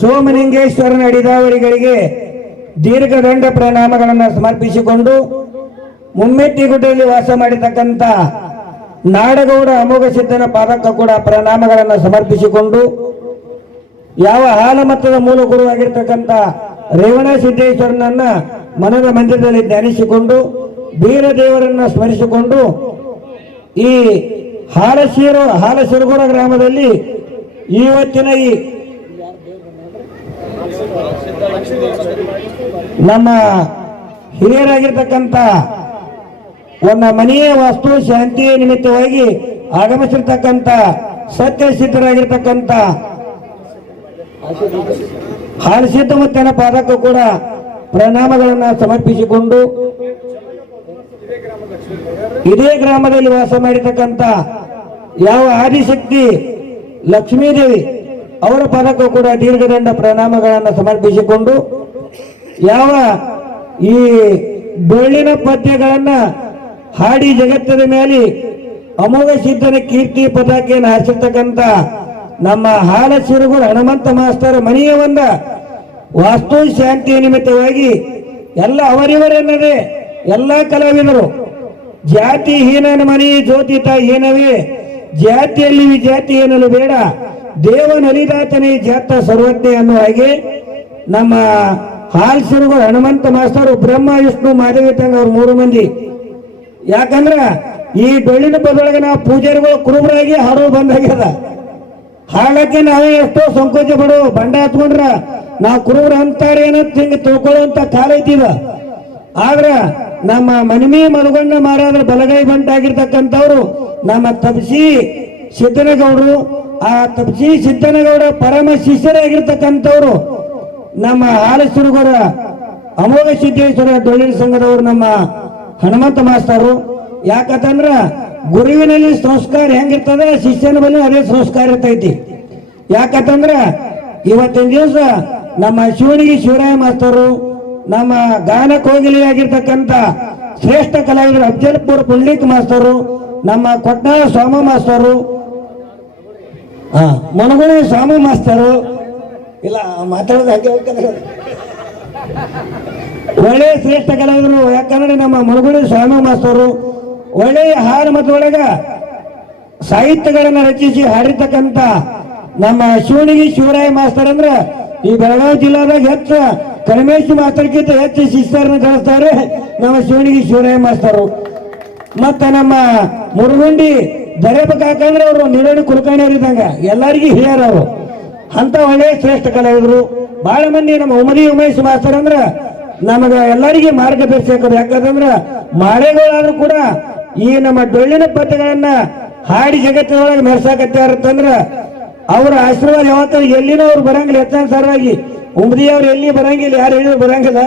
ಸೋಮಲಿಂಗೇಶ್ವರನ ಅಡಿದಾವರಿಗಳಿಗೆ ದೀರ್ಘದಂಡ ಪ್ರಣಾಮಗಳನ್ನು ಸಮರ್ಪಿಸಿಕೊಂಡು ಮುಮ್ಮೆಟ್ಟಿಗುಡ್ಡದಲ್ಲಿ ವಾಸ ಮಾಡಿರ್ತಕ್ಕಂಥ ನಾಡಗೌಡ ಅಮೋಘ ಸಿದ್ಧನ ಪಾದಕ್ಕ ಕೂಡ ಪ್ರಣಾಮಗಳನ್ನು ಸಮರ್ಪಿಸಿಕೊಂಡು ಯಾವ ಹಾಲಮತ್ತದ ಮೂಲ ಗುರುವಾಗಿರ್ತಕ್ಕಂಥ ರೇವಣ ಸಿದ್ದೇಶ್ವರನನ್ನ ಮನದ ಮಂದಿರದಲ್ಲಿ ಧ್ಯಾನಿಸಿಕೊಂಡು ಬೀರದೇವರನ್ನ ಸ್ಮರಿಸಿಕೊಂಡು ಈ ಹಾಲಶೀರ ಹಾಲಸಿರುಗುರ ಗ್ರಾಮದಲ್ಲಿ ಇವತ್ತಿನ ಈ ನಮ್ಮ ಹಿರಿಯರಾಗಿರ್ತಕ್ಕಂಥ ಒಂದು ಮನೆಯ ವಾಸ್ತು ಶಾಂತಿ ನಿಮಿತ್ತವಾಗಿ ಆಗಮಿಸಿರ್ತಕ್ಕಂಥ ಸತ್ಯ ಸಿದ್ಧರಾಗಿರ್ತಕ್ಕಂಥ ಹಾಲಸಿದ್ಧ ಮುತ್ತನ ಪಾದಕ್ಕೂ ಕೂಡ ಪ್ರಣಾಮಗಳನ್ನು ಸಮರ್ಪಿಸಿಕೊಂಡು ಇದೇ ಗ್ರಾಮದಲ್ಲಿ ವಾಸ ಮಾಡಿರ್ತಕ್ಕಂಥ ಯಾವ ಆದಿಶಕ್ತಿ ಲಕ್ಷ್ಮೀದೇವಿ ಅವರ ಪದಕ್ಕೂ ಕೂಡ ದೀರ್ಘದಂಡ ಪ್ರಣಾಮಗಳನ್ನು ಸಮರ್ಪಿಸಿಕೊಂಡು ಯಾವ ಈ ಬೆಳ್ಳಿನ ಪದ್ಯಗಳನ್ನ ಹಾಡಿ ಜಗತ್ತದ ಮೇಲೆ ಅಮೋಘ ಸಿದ್ಧನ ಕೀರ್ತಿ ಪತಾಕೆಯನ್ನು ಹಾರಿಸಿರ್ತಕ್ಕಂಥ ನಮ್ಮ ಹಾಲ ಸಿರುಗುರು ಹನುಮಂತ ಮಾಸ್ತರ ಮನೆಯ ಒಂದ ವಾಸ್ತು ಶಾಂತಿಯ ನಿಮಿತ್ತವಾಗಿ ಎಲ್ಲ ಅವರಿವರೆನ್ನದೇ ಎಲ್ಲ ಕಲಾವಿದರು ಜಾತಿ ಹೀನನ ಮನೆ ತಾಯಿ ಏನವೇ ಜಾತಿಯಲ್ಲಿ ಜಾತಿ ಏನಲು ಬೇಡ. ದೇವನಲಿದಾತನೇ ಜಾತ ಸರ್ವಜ್ಞೆ ಅನ್ನೋ ಹಾಗೆ ನಮ್ಮ ಹಾಲ್ ಸಿರುಗು ಹನುಮಂತ ಮಾಸ್ತರು ಬ್ರಹ್ಮ, ವಿಷ್ಣು ಮಾದೇವಿ ತಂಗ ಅವ್ರು ಮೂರು ಮಂದಿ. ಯಾಕಂದ್ರ ಈ ಬೆಳ್ಳಿನ ಪದೊಳಗೆ ನಾವು ಪೂಜಾರಿಗಳು ಕುರುಬರಾಗಿ ಹಾಡೋ ಬಂದಾಗ್ಯದ. ಹಾಡಕ್ಕೆ ನಾವೇ ಎಷ್ಟೋ ಸಂಕೋಚ ಪಡೋ ಬಂಡ ಹತ್ಕೊಂಡ್ರ ನಾವು ಕುರುಬ್ರ ಅಂತಾರೆ ಏನಂತ ತಿಂಗ ತಿಳ್ಕೊಳ್ಳುವಂತ ಕಾಲ ಐತಿದ ಆದ್ರ ನಮ್ಮ ಮನಿಮಿ ಮಲಗೊಂಡ ಮಾರಾದ್ರ ಬಲಗೈ ಬಂಟಾಗಿರ್ತಕ್ಕಂಥವ್ರು ನಮ್ಮ ತಪಸಿ ಸಿದ್ದನಗೌಡರು ಆ ತಪಸಿ ಸಿದ್ದನಗೌಡ ಪರಮ ಶಿಷ್ಯರಾಗಿರ್ತಕ್ಕಂಥವ್ರು ನಮ್ಮ ಹಾಲಸಿರುಗರ ಅಮೋಘ ಸಿದ್ದೇಶ್ವರ ಡೊಳ್ಳಿನ ಸಂಘದವರು ನಮ್ಮ ಹನುಮಂತ ಮಾಸ್ತರು ಯಾಕಂತಂದ್ರ ಗುರುವಿನಲ್ಲಿ ಸಂಸ್ಕಾರ ಹೆಂಗಿರ್ತದ, ಶಿಷ್ಯನ ಬಳಿ ಅದೇ ಸಂಸ್ಕಾರ ಇರ್ತೈತಿ. ಯಾಕಂತಂದ್ರ ಇವತ್ತಿನ ದಿವಸ ನಮ್ಮ ಶಿವನಿಗೆ ಶಿವರಾಯ ಮಾಸ್ತರು, ನಮ್ಮ ಗಾನ ಕೋಗಿಲಿ ಆಗಿರ್ತಕ್ಕಂಥ ಶ್ರೇಷ್ಠ ಕಲಾವಿದರು ಅಫ್ಜಲ್ಪುರ್ ಪುಂಡಿತ್ ಮಾಸ್ತರು, ನಮ್ಮ ಕೊಟ್ನಾಳ ಸೋಮ ಮಾಸ್ತರು ಹಾ. ಮನಗುಳಿ ಸ್ವಾಮಿ ಮಾಸ್ತರು. ಇಲ್ಲ, ಮಾತಾಡೋದು ಹಾಗೆ ಒಳ್ಳೆಯ ಶ್ರೇಷ್ಠ ಕಲಾವಿದರು ಯಾಕಂದ್ರೆ ನಮ್ಮ ಮನಗುಳಿ ಸ್ವಾಮಿ ಮಾಸ್ತರು ಒಳ್ಳೆಯ ಹಾಡು ಮತ್ತು ಒಳಗ ಸಾಹಿತ್ಯಗಳನ್ನು ರಚಿಸಿ ಹಾಡಿರ್ತಕ್ಕಂಥ ನಮ್ಮ ಶಿವನಿಗೆ ಶಿವರಾಯ ಮಾಸ್ತರ್ ಅಂದ್ರೆ ಈ ಬೆಳಗಾವಿ ಜಿಲ್ಲಾದಾಗ ಹೆಚ್ಚು ಕಡಿಮೇಶ್ ಮಾಸ್ತರ್ಗಿಂತ ಹೆಚ್ಚು ಶಿಸ್ತರನ್ನು ಕಳಿಸ್ತಾರೆ ನಮ್ಮ ಶಿವನಿಗೆ ಶಿವರಾಯ ಮಾಸ್ತರು. ಮತ್ತೆ ನಮ್ಮ ಮುರುಗುಂಡಿ ದರೇಬ ಕಾಕಂದ್ರೆ ಅವರು ನಿರಣ ಕುಲಕರ್ಣಿಯವ್ರು ಇದ್ದಂಗ. ಎಲ್ಲರಿಗೂ ಹಿರಿಯರು ಅವರು. ಅಂತ ಒಳ್ಳೆಯ ಶ್ರೇಷ್ಠ ಕಲಾವಿದರು. ಬಹಳ ಮಂದಿ ನಮ್ಮ ಉಮದಿ ಉಮೇಶ್ ಮಾಸ್ತರ್ ಅಂದ್ರ ನಮಗ ಎಲ್ಲರಿಗೆ ಮಾರ್ಗದರ್ಶಕರು ಯಾಕಂದ್ರ ಮಾಳೆಗಳಾದ್ರೂ ಕೂಡ ಈ ನಮ್ಮ ಡೊಳ್ಳಿನ ಪದ್ಯಗಳನ್ನ ಹಾಡಿ ಜಗತ್ತಿನೊಳಗೆ ಮೆರ್ಸಾಕತ್ತಾರಂತಂದ್ರ ಅವರ ಆಶೀರ್ವಾದ ಯಾವತ್ತ ಎಲ್ಲಿನೂ ಅವ್ರು ಬರಂಗಿಲ್ಲ. ಹೆಚ್ಚಿನ ಸರವಾಗಿ ಉಮದಿ ಅವ್ರು ಎಲ್ಲಿ ಬರಂಗಿಲ್ಲ, ಯಾರು ಹೇಳಿದ್ರು ಬರಂಗಿಲ್ಲ.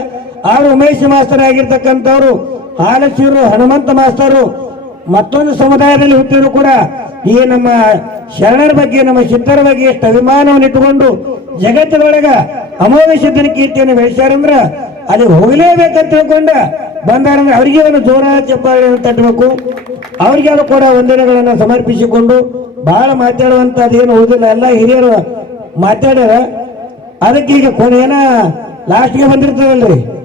ಆರು ಉಮೇಶ್ ಮಾಸ್ತರ್ ಆಗಿರ್ತಕ್ಕಂಥವ್ರು ಹಾಲಶೂರು ಹನುಮಂತ ಮಾಸ್ತರು ಮತ್ತೊಂದು ಸಮುದಾಯದಲ್ಲಿ ಹುಟ್ಟಿದ್ರು ಕೂಡ ಈ ನಮ್ಮ ಶರಣರ ಬಗ್ಗೆ, ನಮ್ಮ ಸಿದ್ಧರ ಬಗ್ಗೆ ಎಷ್ಟು ಅಭಿಮಾನವನ್ನು ಇಟ್ಟುಕೊಂಡು ಜಗತ್ತಿನೊಳಗ ಅಮೋಘ ಸಿದ್ಧನ ಕೀರ್ತಿಯನ್ನು ಬೆಳೆಸ್ಯಾರಂದ್ರ ಅಲ್ಲಿ ಹೋಗಲೇಬೇಕಂತ ತಿಳ್ಕೊಂಡ ಬಂದಾರಂದ್ರೆ ಅವರಿಗೆ ಒಂದು ಜೋರ ಚಪ್ಪಾಳೆಯನ್ನು ತಟ್ಟಬೇಕು. ಅವ್ರಿಗೆ ಅದು ಕೂಡ ವಂದನೆಗಳನ್ನು ಸಮರ್ಪಿಸಿಕೊಂಡು ಬಹಳ ಮಾತಾಡುವಂಥದ್ದೇನು ಓದಿಲ್ಲ. ಎಲ್ಲ ಹಿರಿಯರು ಮಾತಾಡ್ಯಾರ. ಅದಕ್ಕೆ ಈಗ ಕೊನೆಯನ ಲಾಸ್ಟ್ಗೆ ಬಂದಿರ್ತದಲ್ರಿ?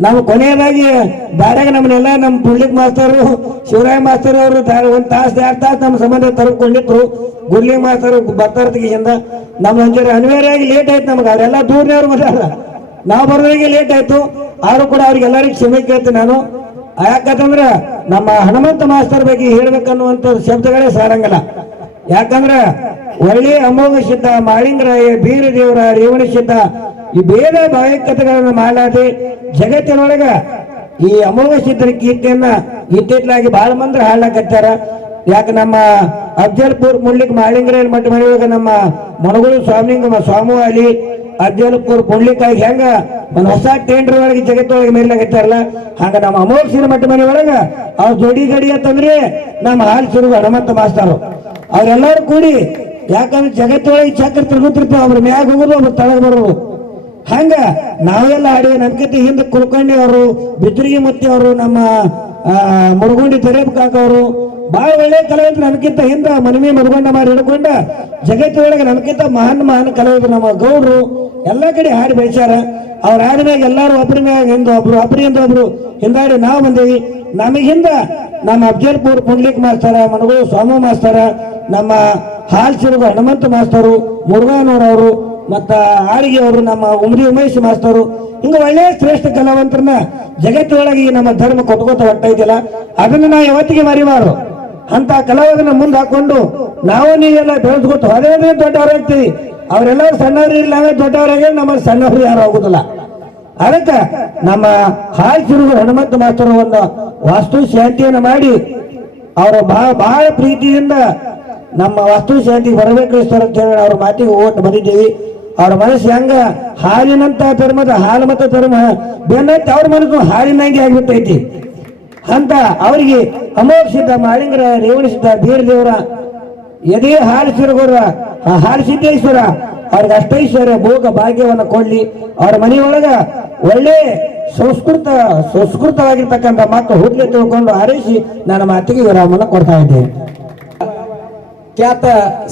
ನಾವು ಕೊನೆಯದಾಗಿ ದಾರ್ಯಾಗ ನಮ್ಮನ್ನೆಲ್ಲ ನಮ್ಮ ಪುಂಡ್ಲಿಕ್ ಮಾಸ್ತರು, ಶಿವರಾಯ ಮಾಸ್ತರ್ ಅವರು ಒಂದು ತಾಸು ಎರಡು ತಾಸು ನಮ್ಮ ಸಂಬಂಧ ತರ್ಕೊಂಡಿದ್ರು ಗುರ್ಲಿ ಮಾಸ್ತರು ಬರ್ತಾರತಿಗಿಂದ ನಮ್ಮ ಅನಿವಾರ್ಯ ಅನಿವಾರ್ಯವಾಗಿ ಲೇಟ್ ಆಯ್ತು ನಮ್ಗೆ. ಅವರೆಲ್ಲ ದೂರನವ್ರು ಬಂದಾರ. ನಾವು ಬರೋರಿಗೆ ಲೇಟ್ ಆಯ್ತು. ಆದ್ರೂ ಕೂಡ ಅವ್ರಿಗೆಲ್ಲರಿಗೂ ಕ್ಷಮೆ ಕೇಳ್ತೀನಿ ನಾನು. ಯಾಕಂತಂದ್ರೆ ನಮ್ಮ ಹನುಮಂತ ಮಾಸ್ತರ್ ಬಗ್ಗೆ ಹೇಳ್ಬೇಕನ್ನುವಂತ ಶಬ್ದಗಳೇ ಸಾರಂಗಲ್ಲ. ಯಾಕಂದ್ರ ಒಳ್ಳೆ ಅಮೋಘ ಸಿದ್ಧ, ಮಾಳಿಂಗರಾಯ, ಬೀರದೇವರ, ರೇವಣ ಸಿದ್ಧ ಈ ಬೇರೆ ಭಾವಿಕತೆಗಳನ್ನು ಮಾಡಲಾದೆ ಜಗತ್ತಿನೊಳಗ ಈ ಅಮೋಘ ಸಿದ್ಧರ ಕೀರ್ತಿಯನ್ನ ಇತ್ತಿತ್ತಲಾಗಿ ಬಹಳ ಮಂದಿ ಹಾಳಾಕತ್ತಾರ ಯಾಕೆ ನಮ್ಮ ಅಫ್ಜಲ್ಪುರ್, ಮುಳ್ಳಿಕ್ ಮಾಳಿಂಗರಾಯನ ಮಠ ಮನೆಯೊಳಗ ನಮ್ಮ ಮನಗುಳು ಸ್ವಾಮಿಂಗ ಸ್ವಾಮು ಅಲ್ಲಿ ಅಫ್ಜಲ್ಪುರ್ ಪುಂಡ್ಲಿಕ್ಕಾಗಿ ಹೆಂಗ? ಒಂದು ಹೊಸ ಟೆಂಡರ್ ಒಳಗೆ ಜಗತ್ತೊಳಗೆ ಮೇಲಾಗತ್ತಾರಲ್ಲ ಹಂಗ ನಮ್ಮ ಸಿರ ಮಠ ಮನೆ ಒಳಗ ಅವ್ರ ಜೋಡಿ ಗಡಿ ಅಂತಂದ್ರೆ ನಮ್ಮ ಹಾಲು ಸಿರುಗು ಹನುಮಂತ ಮಾಸ್ತರು ಅವ್ರೆಲ್ಲರೂ ಕೂಡಿ ಯಾಕಂದ್ರೆ ಜಗತ್ತೊಳಗೆ ಚಕ್ರ ತಿರುಗುತ್ತಿರ್ತಾವ ಅವ್ರ ಮ್ಯಾಗ ಹೋಗುದು, ಅವ್ರ ತಳಗ ಬರೋದು. ಹಂಗ ನಾವೆಲ್ಲ ಆಡಿ ನಂಬಿಕೆ ಹಿಂದೆ ಕುಲ್ಕಂಡಿ ಅವರು ಬಿದ್ರಿಗೆ ಮತ್ತೆ ಅವರು, ನಮ್ಮ ಮುರುಗುಂಡಿ ತೆರೇಬ್ ಕಾಕ ಅವರು ಬಹಳ ಒಳ್ಳೆ ಕಲಾವಿದ್ರು ನಮಗಿಂತ ಹಿಂದ ಮನವಿ ಮದುಗೊಂಡ ಮಾರಿ ಹಿಡ್ಕೊಂಡ ಜಗತ್ತಿನೊಳಗೆ ನಮಗಿಂತ ಮಹಾನ್ ಮಹಾನ್ ಕಲಾವಿದ್ರು ನಮ್ಮ ಗೌಡ್ರು ಎಲ್ಲ ಕಡೆ ಹಾಡಿ ಬೆಳೆಸ್ಯಾರ. ಅವ್ರ ಹಾಡಿನಾಗ ಎಲ್ಲಾರು ಒಬ್ಬರ ಮ್ಯಾಗ ಹಿಂದ ಒಬ್ರು ಒಬ್ಬರಿಂದ ಒಬ್ರು ಹಿಂದಾಡಿ ನಾವು ಬಂದೇವಿ. ನಮಗಿಂದ ನಮ್ಮ ಅಫ್ಜಲ್ಪುರ್ ಪುಂಡ್ಲಿಕ್ ಮಾಸ್ತಾರ ಮನಗೋಳು ಸ್ವಾಮಿ ಮಾಸ್ತಾರ ನಮ್ಮ ಹಾಲ್ ಸಿರುಗು ಹನುಮಂತ ಮಾಸ್ತರು ಅವರು ಮತ್ತ ಆಡಿಗೆ ಅವರು ನಮ್ಮ ಉಮ್ರಿ ಉಮೇಶ್ ಮಾಸ್ತರು. ಹಿಂಗ ಒಳ್ಳೆಯ ಶ್ರೇಷ್ಠ ಕಲಾವಂತರನ್ನ ಜಗತ್ತಿನೊಳಗೆ ನಮ್ಮ ಧರ್ಮ ಕೊಟ್ಕೋತ ಹೊಟ್ಟ ಇದೆಯಲ್ಲ ಅದನ್ನ ನಾ ಯಾವತ್ತಿಗೆ ಮರಿಬಾರ್ದು. ಅಂತ ಕಲಾವಿದನ ಮುಂದೆ ಹಾಕೊಂಡು ನಾವು ನೀವೆಲ್ಲ ಬೆಳೆಸ್ಕೊತ ಅದೇ ದೊಡ್ಡವರಾಗ್ತೀವಿ ಅವರೆಲ್ಲ ಸಣ್ಣವ್ರು ಇಲ್ಲ ದೊಡ್ಡವರಾಗಿ ನಮ್ಮ ಸಣ್ಣವರು ಯಾರು ಆಗುದಿಲ್ಲ. ಅದಕ್ಕೆ ನಮ್ಮ ಹಾಲ್ ಸಿರುಗು ಹನುಮಂತ ಮಾಸ್ತರು ಒಂದು ವಾಸ್ತು ಶಾಂತಿಯನ್ನು ಮಾಡಿ, ಅವರು ಬಹಳ ಬಹಳ ಪ್ರೀತಿಯಿಂದ ನಮ್ಮ ವಾಸ್ತು ಶಾಂತಿಗೆ ಬರಬೇಕು ಸರ್ ಅಂತ ಹೇಳಿ ಅವ್ರ ಮಾತಿಗೆ ಓಟ್ ಬಂದಿದ್ದೀವಿ ಅವ್ರ ಮನಸ್ಸು ಹೆಂಗ? ಹಾಲಿನಂತ ಧರ್ಮದ ಹಾಲು ಮತ್ತು ಧರ್ಮ ಬೆನ್ನತ್ತೆ ಅವ್ರ ಮನಸ್ಸು ಹಾಲಿನಂಗೆ ಆಗಿಬಿಟ್ಟೈತಿ. ಅಂತ ಅವರಿಗೆ ಅಮೋಘ ಸಿದ್ಧ ಮಾಳಿಂಗರ ರೇವಣ ಸಿದ್ಧ ಬೀರ ದೇವರ ಎದೇ ಹಾಲು ಹಾಲಿಸಿದ್ದೇಶ್ವರ ಹಾಲು ಸಿದ್ದೇಶ್ವರ ಅವ್ರಿಗೆ ಅಷ್ಟೈಶ್ವರ ಭೋಗ ಭಾಗ್ಯವನ್ನು ಕೊಡ್ಲಿ. ಅವ್ರ ಮನೆಯೊಳಗ ಒಳ್ಳೆ ಸಂಸ್ಕೃತ, ಸಂಸ್ಕೃತವಾಗಿರ್ತಕ್ಕಂಥ ಮಕ್ಕಳು ಹುಡ್ಲಿ ತಿಳ್ಕೊಂಡು ಹಾರೈಸಿ ನನ್ನ ಮಾತಿಗೆ ವಿರಾಮವನ್ನು ಕೊಡ್ತಾ ಇದ್ದೇನೆ. ಖ್ಯಾತ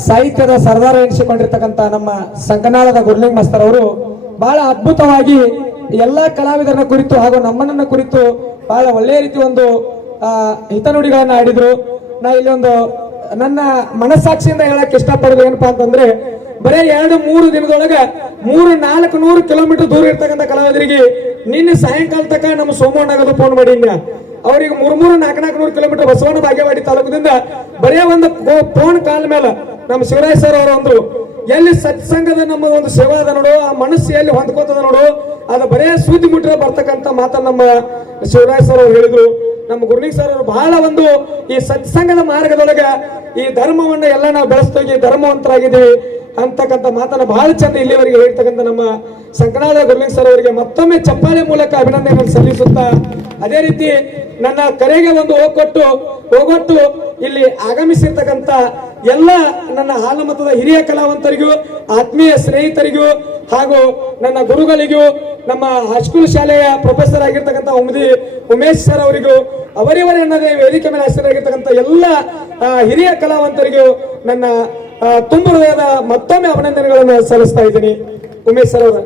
ಸಾಹಿತ್ಯದ ಸರ್ದಾರ ಎನಿಸಿಕೊಂಡಿರ್ತಕ್ಕಂಥ ನಮ್ಮ ಸಂಕನಾಳದ ಗುರ್ಲಿಂಗ್ ಮಾಸ್ತರ್ ಅವರು ಬಹಳ ಅದ್ಭುತವಾಗಿ ಎಲ್ಲಾ ಕಲಾವಿದರನ್ನ ಕುರಿತು ಹಾಗೂ ನಮ್ಮನ್ನ ಕುರಿತು ಬಹಳ ಒಳ್ಳೆಯ ರೀತಿ ಒಂದು ಹಿತನುಡಿಗಳನ್ನು ಆಡಿದ್ರು. ನಾ ಇಲ್ಲಿ ಒಂದು ನನ್ನ ಮನಸ್ಸಾಕ್ಷಿಯಿಂದ ಹೇಳಕ್ ಇಷ್ಟಪಡೋದು ಏನಪ್ಪಾ ಅಂತಂದ್ರೆ, ಬರೀ ಎರಡು, ಮೂರು ದಿನದೊಳಗೆ ಮೂರು, ನಾಲ್ಕು, ನೂರು ಕಿಲೋಮೀಟರ್ ದೂರ ಇರ್ತಕ್ಕಂಥ ಕಲಾವಿದರಿಗೆ ನಿನ್ನೆ ಸಾಯಂಕಾಲ ತನಕ ನಮ್ಮ ಸೋಮಣ್ಣಗದು ಫೋನ್ ಮಾಡಿ ಅವ್ರಿಗೆ ಮೂರ್ ಮೂರು ನಾಲ್ಕು ನಾಲ್ಕು, ನೂರು ಕಿಲೋಮೀಟರ್ ಬಸವಣ್ಣ ಬಾಗೇವಾಡಿ ತಾಲೂಕದಿಂದ ಬರೇ ಒಂದು ಫೋನ್ ಕಾಲ್ ಮೇಲೆ ನಮ್ಮ ಶಿವರಾಜ್ ಸರ್ ಅವರು ಅಂದ್ರು ಎಲ್ಲಿ ಸತ್ಸಂಗದ ನಮ್ಮ ಒಂದು ಸೇವಾ ಅದ ನೋಡು, ಆ ಮನಸ್ಸು ಎಲ್ಲಿ ಹೊಂದ್ಕೋತದ ನೋಡು, ಅದು ಬರೇ ಸೂದಿ ಮುಟ್ರೆ ಬರ್ತಕ್ಕಂಥ ಮಾತನ್ನ ನಮ್ಮ ಶಿವರಾಜ್ ಸರ್ ಅವರು ಹೇಳಿದ್ರು. ನಮ್ಮ ಗುರುನಿಂಗ್ ಸರ್ ಅವರು ಬಹಳ ಒಂದು ಈ ಸತ್ಸಂಗದ ಮಾರ್ಗದೊಳಗೆ ಈ ಧರ್ಮವನ್ನ ಎಲ್ಲ ನಾವು ಬೆಳೆಸ್ತೋಗಿ ಧರ್ಮವಂತರಾಗಿದ್ದೀವಿ ಅಂತಕ್ಕಂಥ ಮಾತನ್ನ ಬಹಳ ಚಂದ ಇಲ್ಲಿವರೆಗೆ ಹೇಳ್ತಕ್ಕಂಥ ನಮ್ಮ ಸಂಕನಾದ ಗುರುಲಿಂಗ್ ಸರ್ ಅವರಿಗೆ ಮತ್ತೊಮ್ಮೆ ಚಪ್ಪಾಳೆ ಮೂಲಕ ಅಭಿನಂದನೆಗಳನ್ನು ಸಲ್ಲಿಸುತ್ತಾ, ಅದೇ ರೀತಿ ನನ್ನ ಕರೆಗೆ ಒಂದು ಹೋಗೊಟ್ಟು ಹೋಗೊಟ್ಟು ಇಲ್ಲಿ ಆಗಮಿಸಿರ್ತಕ್ಕಂಥ ಎಲ್ಲ ನನ್ನ ಹಾಲಮತದ ಹಿರಿಯ ಕಲಾವಂತರಿಗೂ, ಆತ್ಮೀಯ ಸ್ನೇಹಿತರಿಗೂ ಹಾಗೂ ನನ್ನ ಗುರುಗಳಿಗೂ, ನಮ್ಮ ಹೈಸ್ಕೂಲ್ ಶಾಲೆಯ ಪ್ರೊಫೆಸರ್ ಆಗಿರ್ತಕ್ಕಂಥ ಉಮದಿ ಉಮೇಶ್ ಸರ್ ಅವರಿಗೂ, ಅವರಿವರೇ ಅನ್ನದೇ ವೇದಿಕೆ ಮೇಲೆ ಹೆಸರಾಗಿರ್ತಕ್ಕಂಥ ಎಲ್ಲ ಹಿರಿಯ ಕಲಾವಂತರಿಗೂ ನನ್ನ ತುಂಬ ಹೃದಯದ ಮತ್ತೊಮ್ಮೆ ಅಭಿನಂದನೆಗಳನ್ನು ಸಲ್ಲಿಸ್ತಾ ಇದ್ದೀನಿ. ಉಮೇಶ್ ಸರ್ ಅವರ.